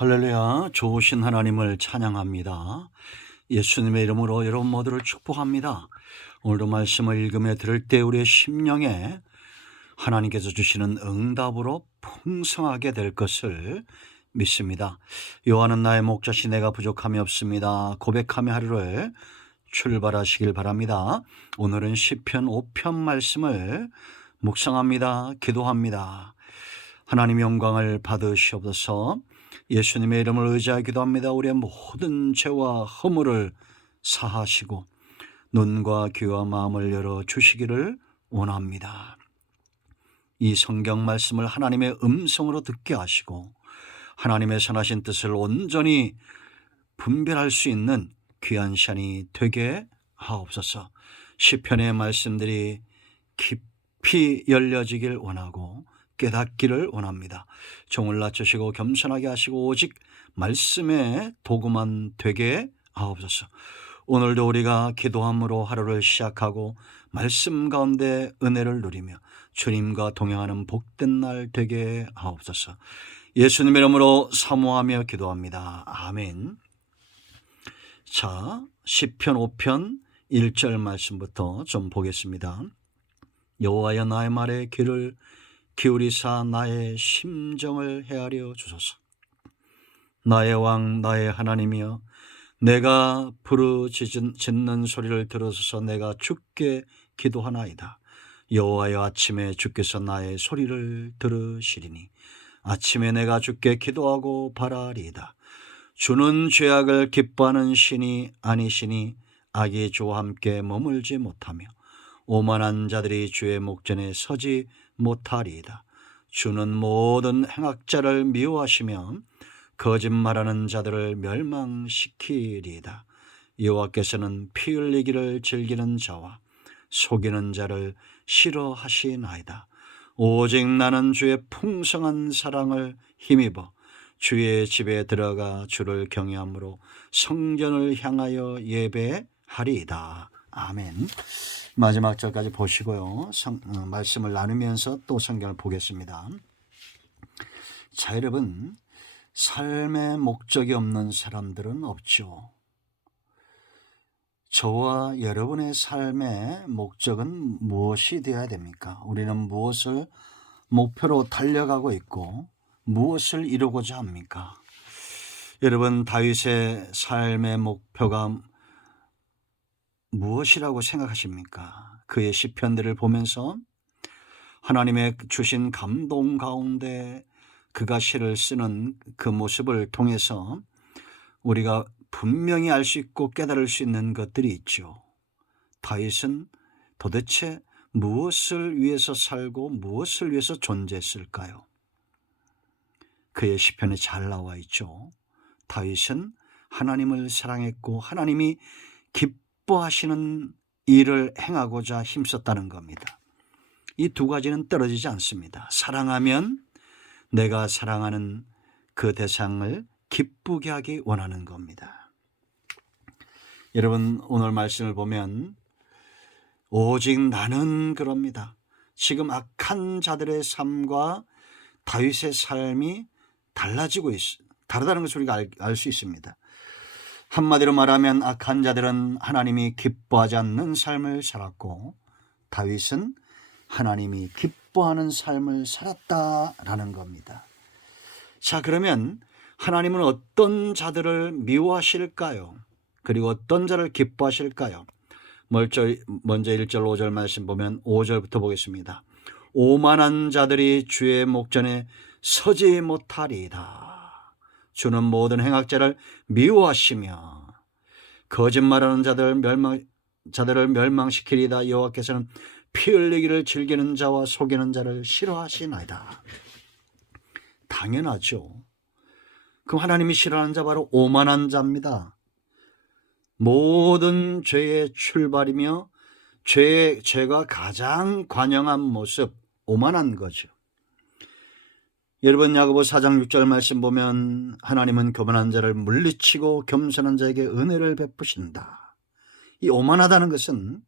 할렐루야, 좋으신 하나님을 찬양합니다. 예수님의 이름으로 여러분 모두를 축복합니다. 오늘도 말씀을 읽으며 들을 때 우리의 심령에 하나님께서 주시는 응답으로 풍성하게 될 것을 믿습니다. 여호와는 나의 목자시 내가 부족함이 없습니다. 고백하며 하루를 출발하시길 바랍니다. 오늘은 시편 5편 말씀을 묵상합니다. 기도합니다. 하나님의 영광을 받으시옵소서. 예수님의 이름을 의지하여 기도합니다. 우리의 모든 죄와 허물을 사하시고 눈과 귀와 마음을 열어 주시기를 원합니다. 이 성경 말씀을 하나님의 음성으로 듣게 하시고 하나님의 선하신 뜻을 온전히 분별할 수 있는 귀한 시간이 되게 하옵소서. 시편의 말씀들이 깊이 열려지길 원하고 깨닫기를 원합니다. 종을 낮추시고 겸손하게 하시고 오직 말씀의 도구만 되게 하옵소서. 오늘도 우리가 기도함으로 하루를 시작하고 말씀 가운데 은혜를 누리며 주님과 동행하는 복된 날 되게 하옵소서. 예수님의 이름으로 사모하며 기도합니다. 아멘. 자, 시편 5편 1절 말씀부터 좀 보겠습니다. 여호와여 나의 말에 귀를 기울이사 나의 심정을 헤아려 주소서. 나의 왕 나의 하나님이여 내가 부르짖는 소리를 들으소서. 내가 주께 기도하나이다. 여호와여 아침에 주께서 나의 소리를 들으시리니 아침에 내가 주께 기도하고 바라리이다. 주는 죄악을 기뻐하는 신이 아니시니 악이 주와 함께 머물지 못하며 오만한 자들이 주의 목전에 서지 못하리이다. 주는 모든 행악자를 미워하시며 거짓말하는 자들을 멸망시키리이다. 여호와께서는 피 흘리기를 즐기는 자와 속이는 자를 싫어하시나이다. 오직 나는 주의 풍성한 사랑을 힘입어 주의 집에 들어가 주를 경외함으로 성전을 향하여 예배하리이다. 아멘. 마지막 절까지 보시고요. 말씀을 나누면서 또 성경을 보겠습니다. 자, 여러분, 삶의 목적이 없는 사람들은 없죠. 저와 여러분의 삶의 목적은 무엇이 되어야 됩니까? 우리는 무엇을 목표로 달려가고 있고 무엇을 이루고자 합니까? 여러분, 다윗의 삶의 목표가 무엇이라고 생각하십니까? 그의 시편들을 보면서 하나님의 주신 감동 가운데 그가 시를 쓰는 그 모습을 통해서 우리가 분명히 알 수 있고 깨달을 수 있는 것들이 있죠. 다윗은 도대체 무엇을 위해서 살고 무엇을 위해서 존재했을까요? 그의 시편에 잘 나와 있죠. 다윗은 하나님을 사랑했고 하나님이 기뻐하시는 일을 행하고자 힘썼다는 겁니다. 이 두 가지는 떨어지지 않습니다. 사랑하면 내가 사랑하는 그 대상을 기쁘게 하기 원하는 겁니다. 여러분, 오늘 말씀을 보면 오직 나는 그럽니다. 지금 악한 자들의 삶과 다윗의 삶이 다르다는 것을 우리가 알 수 있습니다. 한마디로 말하면 악한 자들은 하나님이 기뻐하지 않는 삶을 살았고 다윗은 하나님이 기뻐하는 삶을 살았다라는 겁니다. 자, 그러면 하나님은 어떤 자들을 미워하실까요? 그리고 어떤 자를 기뻐하실까요? 먼저 1절 5절 말씀 보면 5절부터 보겠습니다. 오만한 자들이 주의 목전에 서지 못하리이다. 주는 모든 행악자를 미워하시며 거짓말하는 자들을 멸망시키리이다. 여호와께서는 피 흘리기를 즐기는 자와 속이는 자를 싫어하시나이다. 당연하죠. 그럼 하나님이 싫어하는 자 바로 오만한 자입니다. 모든 죄의 출발이며 죄가 가장 관영한 모습, 오만한 거죠. 여러분, 야고보 4장 6절 말씀 보면 하나님은 교만한 자를 물리치고 겸손한 자에게 은혜를 베푸신다. 이 오만하다는 것은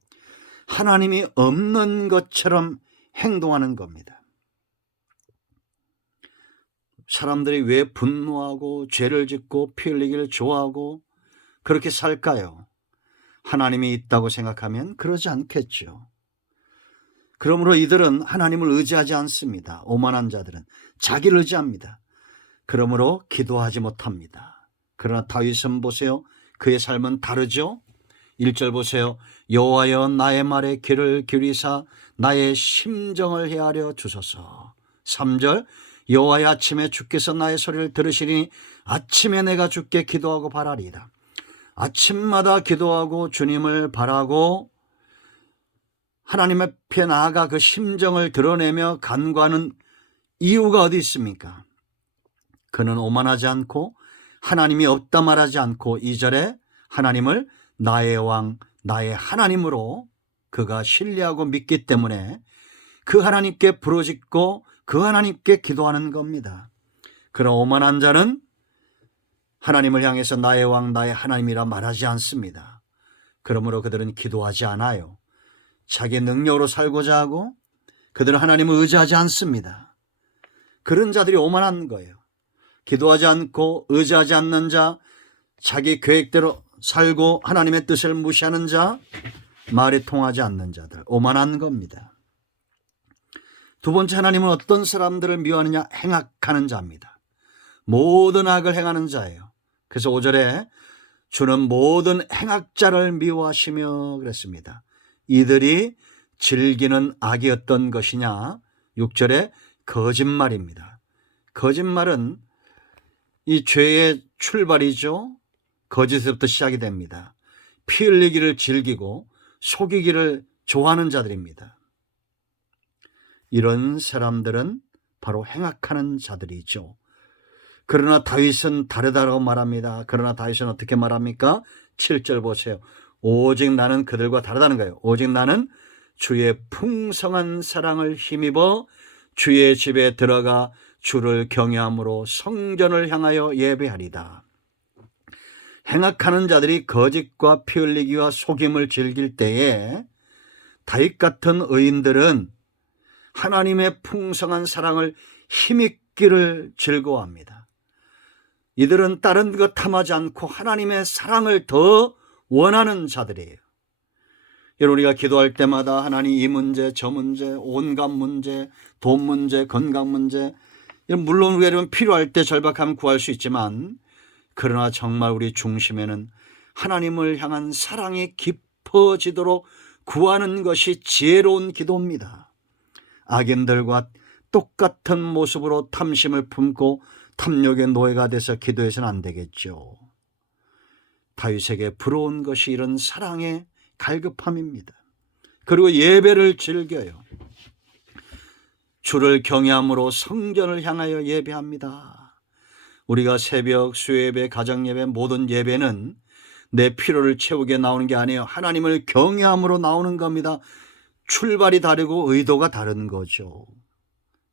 하나님이 없는 것처럼 행동하는 겁니다. 사람들이 왜 분노하고 죄를 짓고 피 흘리기를 좋아하고 그렇게 살까요? 하나님이 있다고 생각하면 그러지 않겠죠. 그러므로 이들은 하나님을 의지하지 않습니다. 오만한 자들은 자기를 의지합니다. 그러므로 기도하지 못합니다. 그러나 다윗은 보세요. 그의 삶은 다르죠. 1절 보세요. 여호와여 나의 말에 귀를 기울이사 나의 심정을 헤아려 주소서. 3절 여호와의 아침에 주께서 나의 소리를 들으시니 아침에 내가 주께 기도하고 바라리이다. 아침마다 기도하고 주님을 바라고 하나님 앞에 나아가 그 심정을 드러내며 간구하는 이유가 어디 있습니까? 그는 오만하지 않고 하나님이 없다 말하지 않고 2절에 하나님을 나의 왕, 나의 하나님으로 그가 신뢰하고 믿기 때문에 그 하나님께 부르짖고 그 하나님께 기도하는 겁니다. 그러나 오만한 자는 하나님을 향해서 나의 왕, 나의 하나님이라 말하지 않습니다. 그러므로 그들은 기도하지 않아요. 자기 능력으로 살고자 하고 그들은 하나님을 의지하지 않습니다. 그런 자들이 오만한 거예요. 기도하지 않고 의지하지 않는 자, 자기 계획대로 살고 하나님의 뜻을 무시하는 자, 말이 통하지 않는 자들, 오만한 겁니다. 두 번째, 하나님은 어떤 사람들을 미워하느냐? 행악하는 자입니다. 모든 악을 행하는 자예요. 그래서 5절에 주는 모든 행악자를 미워하시며 그랬습니다. 이들이 즐기는 악이 어떤 것이냐? 6절에 거짓말입니다. 거짓말은 이 죄의 출발이죠. 거짓에서부터 시작이 됩니다. 피 흘리기를 즐기고 속이기를 좋아하는 자들입니다. 이런 사람들은 바로 행악하는 자들이죠. 그러나 다윗은 다르다고 말합니다. 그러나 다윗은 어떻게 말합니까? 7절 보세요. 오직 나는 그들과 다르다는 거예요. 오직 나는 주의 풍성한 사랑을 힘입어 주의 집에 들어가 주를 경외함으로 성전을 향하여 예배하리다. 행악하는 자들이 거짓과 피 흘리기와 속임을 즐길 때에 다윗 같은 의인들은 하나님의 풍성한 사랑을 힘입기를 즐거워합니다. 이들은 다른 것 탐하지 않고 하나님의 사랑을 더 원하는 자들이에요. 여러분, 우리가 기도할 때마다 하나님 이 문제, 저 문제, 온갖 문제, 돈 문제, 건강 문제, 물론 우리가 필요할 때 절박하면 구할 수 있지만, 그러나 정말 우리 중심에는 하나님을 향한 사랑이 깊어지도록 구하는 것이 지혜로운 기도입니다. 악인들과 똑같은 모습으로 탐심을 품고 탐욕의 노예가 돼서 기도해서는 안 되겠죠. 다윗에게 부러운 것이 이런 사랑의 갈급함입니다. 그리고 예배를 즐겨요. 주를 경외함으로 성전을 향하여 예배합니다. 우리가 새벽, 수요예배, 가정예배, 모든 예배는 내 필요를 채우게 나오는 게 아니에요. 하나님을 경외함으로 나오는 겁니다. 출발이 다르고 의도가 다른 거죠.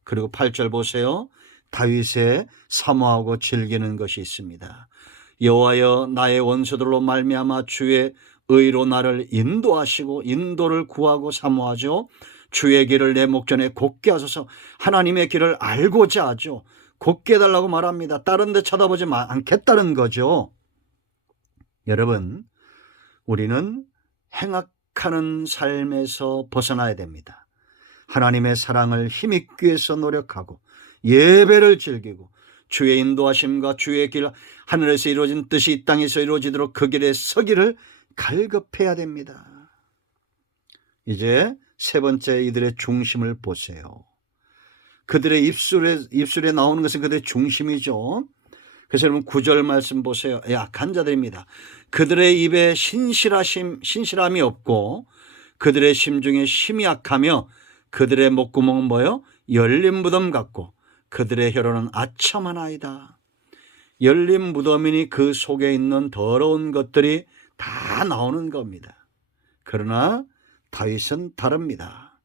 그리고 8절 보세요. 다윗의 사모하고 즐기는 것이 있습니다. 여호와여 나의 원수들로 말미암아 주의 의로 나를 인도하시고 인도를 구하고 사모하죠. 주의 길을 내 목전에 곧게 하소서. 하나님의 길을 알고자 하죠. 곧게 해달라고 말합니다. 다른 데 쳐다보지 않겠다는 거죠. 여러분, 우리는 행악하는 삶에서 벗어나야 됩니다. 하나님의 사랑을 힘입기 위해서 노력하고 예배를 즐기고 주의 인도하심과 주의 길, 하늘에서 이루어진 뜻이 이 땅에서 이루어지도록 그 길에 서기를 갈급해야 됩니다. 이제 세 번째, 이들의 중심을 보세요. 그들의 입술에 나오는 것은 그들의 중심이죠. 그래서 여러분 9절 말씀 보세요. 악한 자들입니다. 그들의 입에 신실함이 없고 그들의 심중에 심이 약하며 그들의 목구멍은 뭐요? 열린 무덤 같고 그들의 혀로는 아첨하나이다. 열린 무덤이니 그 속에 있는 더러운 것들이 다 나오는 겁니다. 그러나 다윗은 다릅니다.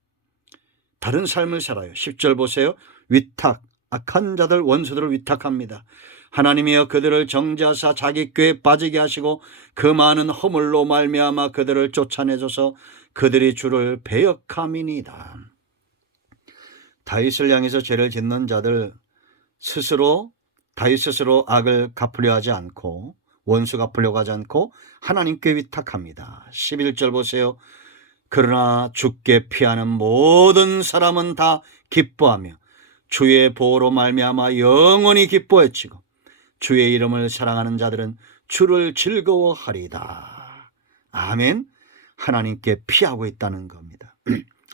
다른 삶을 살아요. 10절 보세요. 위탁, 악한 자들 원수들을 위탁합니다. 하나님이여 그들을 정죄하사 자기 꾀에 빠지게 하시고 그 많은 허물로 말미암아 그들을 쫓아내줘서 그들이 주를 배역함이니이다. 다윗을 향해서 죄를 짓는 자들 다윗 스스로 악을 갚으려 하지 않고 원수 갚으려고 하지 않고 하나님께 위탁합니다. 11절 보세요. 그러나 주께 피하는 모든 사람은 다 기뻐하며 주의 보호로 말미암아 영원히 기뻐해치고 주의 이름을 사랑하는 자들은 주를 즐거워하리다. 아멘. 하나님께 피하고 있다는 겁니다.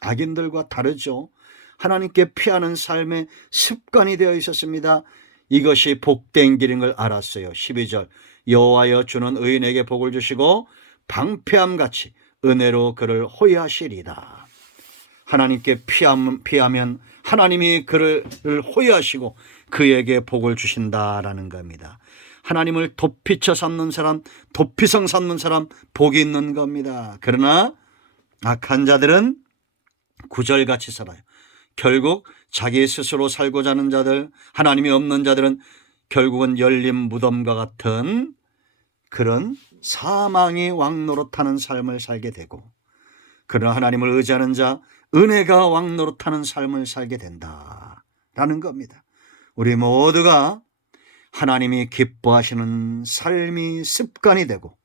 악인들과 다르죠. 하나님께 피하는 삶의 습관이 되어 있었습니다. 이것이 복된 길인 걸 알았어요. 12절 여호와여 주는 의인에게 복을 주시고 방패함같이 은혜로 그를 호위하시리다. 하나님께 피하면 하나님이 그를 호위하시고 그에게 복을 주신다라는 겁니다. 하나님을 도피처 삼는 사람, 도피성 삼는 사람 복이 있는 겁니다. 그러나 악한 자들은 구절같이 살아요. 결국 자기 스스로 살고자 하는 자들, 하나님이 없는 자들은 결국은 열린 무덤과 같은 그런 사망이 왕노릇하는 삶을 살게 되고, 그러나 하나님을 의지하는 자, 은혜가 왕노릇하는 삶을 살게 된다라는 겁니다. 우리 모두가 하나님이 기뻐하시는 삶이 습관이 되고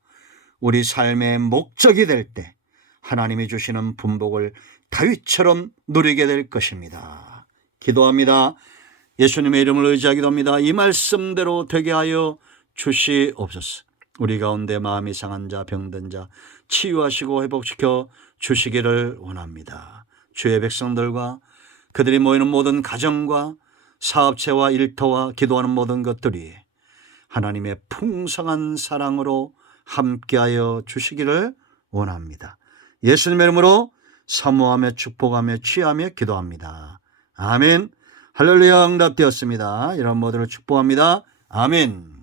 우리 삶의 목적이 될 때 하나님이 주시는 분복을 다윗처럼 누리게 될 것입니다. 기도합니다. 예수님의 이름을 의지하기도 합니다. 이 말씀대로 되게 하여 주시옵소서. 우리 가운데 마음이 상한 자, 병든 자 치유하시고 회복시켜 주시기를 원합니다. 주의 백성들과 그들이 모이는 모든 가정과 사업체와 일터와 기도하는 모든 것들이 하나님의 풍성한 사랑으로 함께하여 주시기를 원합니다. 예수님의 이름으로 사모하며 축복하며 취하며 기도합니다. 아멘. 할렐루야. 응답되었습니다. 이런 모두를 축복합니다. 아멘.